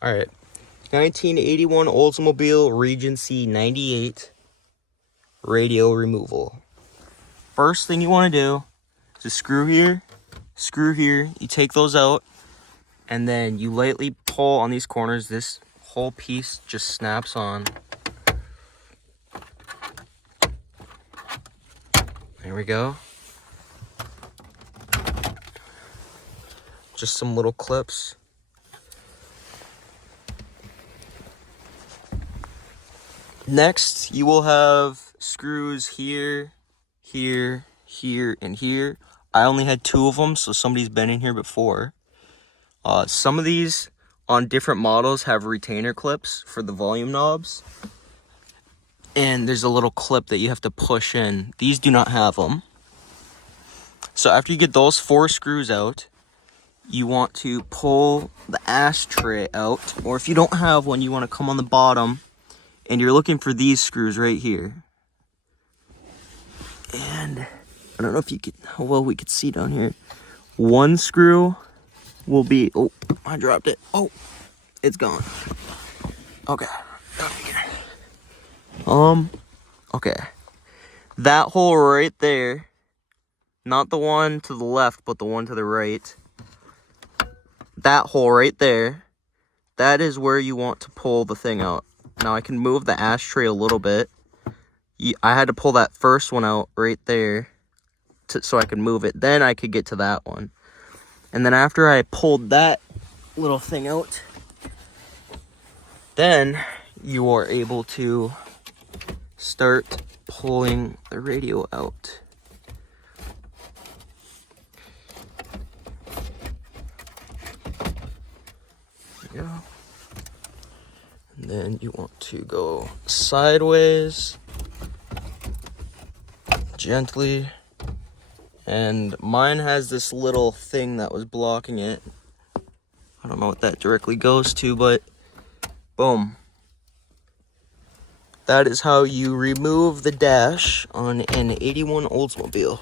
All right. 1981 Oldsmobile Regency 98 radio removal. First thing you want to do is a screw here, you take those out, and then you lightly pull on these corners. This whole piece just snaps on. There we go. Just some little clips. Next, you will have screws here, here, and here. I only had 2 of them, so somebody's been in here before. Some of these on different models have retainer clips for the volume knobs. And there's a little clip that you have to push in. These do not have them. So after you get those 4 screws out, you want to pull the ashtray out. Or if you don't have one, you want to come on the bottom. And you're looking for these screws right here. And I don't know if you could, how well we could see down here. One screw will be, oh, I dropped it. Oh, it's gone. Okay. Okay. That hole right there, not the one to the left, but the one to the right. That hole right there, that is where you want to pull the thing out. Now I can move the ashtray a little bit. I had to pull that first one out right there so I could move it. Then I could get to that one. And then after I pulled that little thing out, then you are able to start pulling the radio out. There you go. And then you want to go sideways, gently. And mine has this little thing that was blocking it. I don't know what that directly goes to, but boom. That is how you remove the dash on an 81 Oldsmobile.